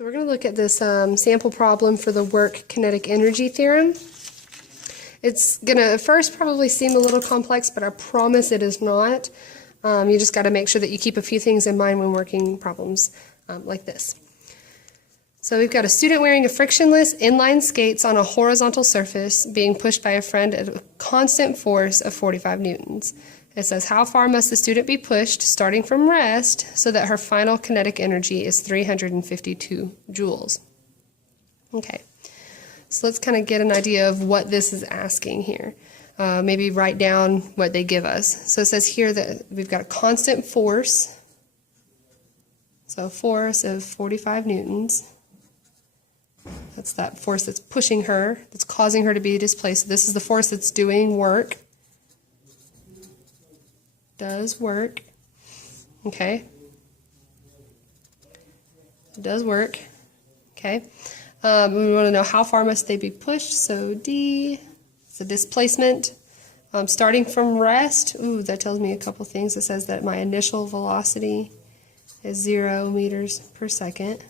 So we're going to look at this sample problem for the work-kinetic energy theorem. It's going to at first probably seem a little complex, but I promise it is not. You just got to make sure that you keep a few things in mind when working problems like this. So we've got a student wearing a frictionless inline skates on a horizontal surface being pushed by a friend at a constant force of 45 newtons. It says, how far must the student be pushed starting from rest so that her final kinetic energy is 352 joules? Okay, so let's kind of get an idea of what this is asking here. Maybe write down what they give us. So it says here that we've got a constant force, so a force of 45 newtons. That's that force that's pushing her, that's causing her to be displaced. So this is the force that's doing work. Does work. Okay. It does work. Okay. We want to know how far must they be pushed. So D, it's a displacement. Starting from rest, ooh, that tells me a couple things. It says that my initial velocity is 0 meters per second.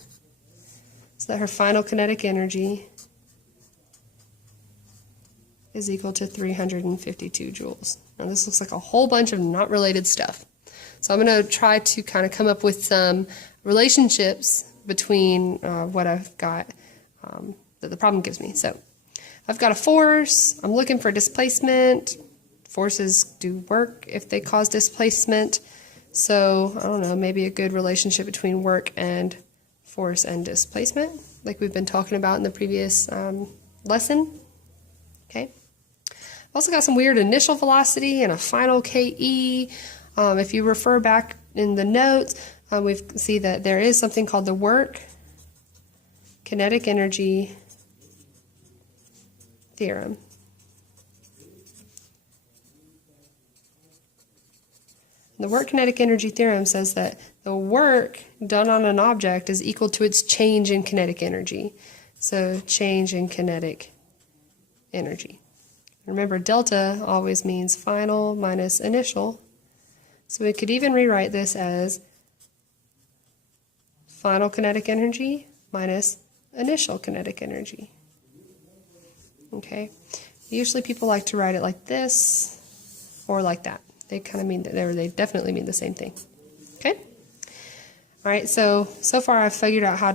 So that her final kinetic energy is equal to 352 joules. Now this looks like a whole bunch of not related stuff. So I'm going to try to kind of come up with some relationships between what I've got that the problem gives me. So I've got a force, I'm looking for displacement. Forces do work if they cause displacement. So I don't know, maybe a good relationship between work and force and displacement, like we've been talking about in the previous lesson. Okay. I've also got some weird initial velocity and a final KE. If you refer back in the notes, we see that there is something called the work-kinetic energy theorem. The work-kinetic energy theorem says that the work done on an object is equal to its change in kinetic energy. So change in kinetic energy. Remember, delta always means final minus initial. So we could even rewrite this as final kinetic energy minus initial kinetic energy. Okay. Usually people like to write it like this or like that. They kind of mean that they definitely mean the same thing. Okay. All right. So far I've figured out how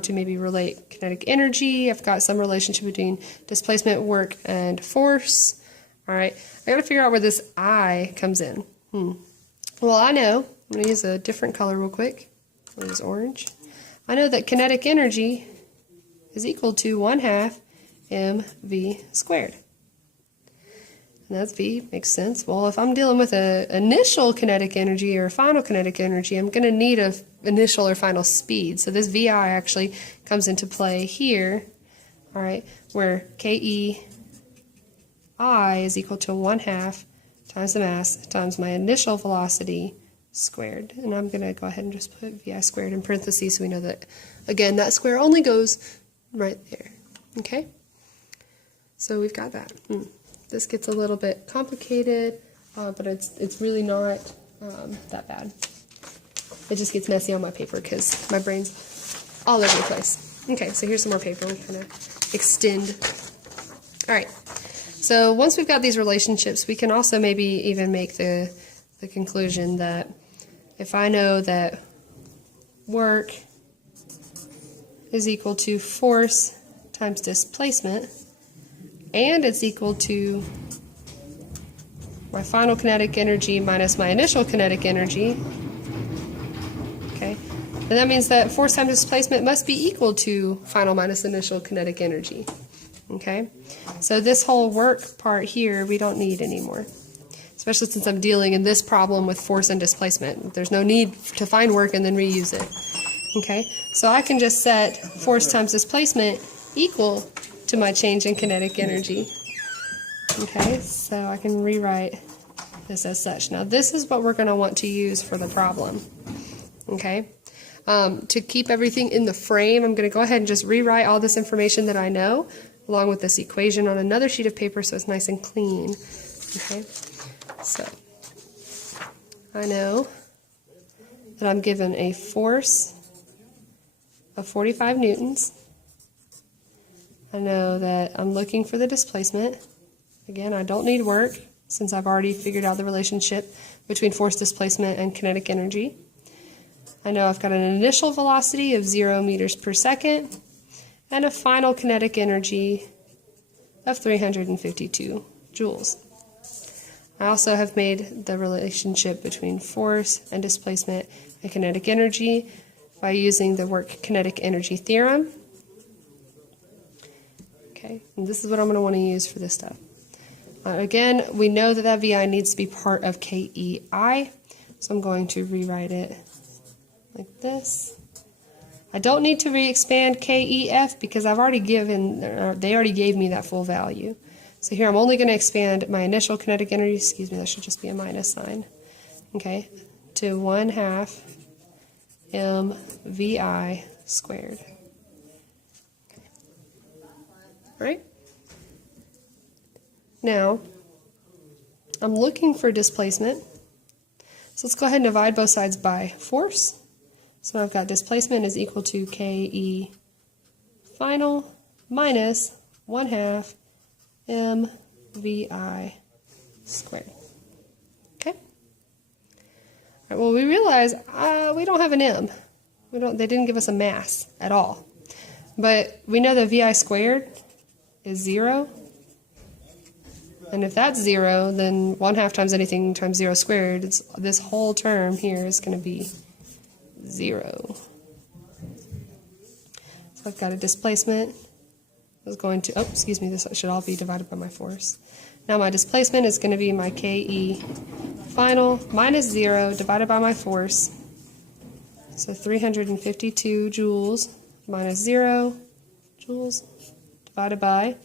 to maybe relate kinetic energy. I've got some relationship between displacement, work, and force. All right. I got to figure out where this I comes in. Well, I know. I'm going to use a different color real quick. I'll use orange. I know that kinetic energy is equal to 1/2 mv squared. And that's V, makes sense. Well, if I'm dealing with an initial kinetic energy or a final kinetic energy, I'm going to need an initial or final speed. So this VI actually comes into play here, all right, where KEI is equal to 1/2 times the mass times my initial velocity squared. And I'm going to go ahead and just put VI squared in parentheses so we know that, again, that square only goes right there. Okay? So we've got that. This gets a little bit complicated, but it's really not that bad. It just gets messy on my paper because my brain's all over the place. Okay, so here's some more paper. We'll kind of extend. All right, so once we've got these relationships, we can also maybe even make the conclusion that if I know that work is equal to force times displacement, and it's equal to my final kinetic energy minus my initial kinetic energy. Okay, and that means that force times displacement must be equal to final minus initial kinetic energy. Okay, so this whole work part here we don't need anymore, especially since I'm dealing in this problem with force and displacement. There's no need to find work and then reuse it. Okay, so I can just set force times displacement equal to my change in kinetic energy. Okay, so I can rewrite this as such. Now this is what we're going to want to use for the problem. Okay, to keep everything in the frame, I'm going to go ahead and just rewrite all this information that I know along with this equation on another sheet of paper so it's nice and clean. Okay, so I know that I'm given a force of 45 newtons. I know that I'm looking for the displacement. Again, I don't need work since I've already figured out the relationship between force displacement and kinetic energy. I know I've got an initial velocity of 0 meters per second and a final kinetic energy of 352 joules. I also have made the relationship between force and displacement and kinetic energy by using the Work-Kinetic energy theorem. Okay, and this is what I'm going to want to use for this stuff. Again, we know that that VI needs to be part of KEI, so I'm going to rewrite it like this. I don't need to re-expand KEF because I've already they already gave me that full value. So here I'm only going to expand my initial kinetic energy, excuse me, that should just be a minus sign, okay, to 1/2 mVI squared. All right? Now, I'm looking for displacement. So let's go ahead and divide both sides by force. So I've got displacement is equal to KE final minus 1/2 mVI squared. Okay? All right, well, we realize we don't have an M. They didn't give us a mass at all. But we know that VI squared is 0. And if that's 0, then 1/2 times anything times 0 squared, this whole term here is going to be 0. So I've got a displacement is going to, this should all be divided by my force. Now my displacement is going to be my KE final minus 0 divided by my force. So 352 joules minus 0 joules divided by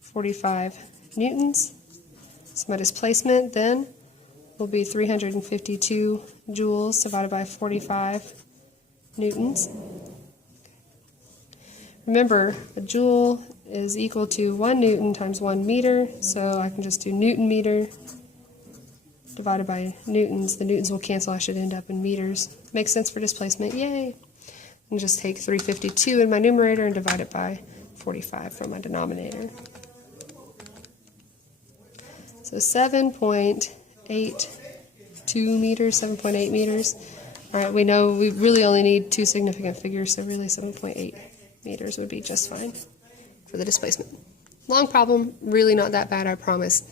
45 newtons. So my displacement then will be 352 joules divided by 45 newtons. Remember, a joule is equal to 1 newton times 1 meter, so I can just do newton meter divided by newtons. The newtons will cancel, I should end up in meters. Makes sense for displacement, yay! And just take 352 in my numerator and divide it by 45 from my denominator. So 7.82 meters, 7.8 meters. All right, we know we really only need 2 significant figures, so really 7.8 meters would be just fine for the displacement. Long problem, really not that bad, I promise.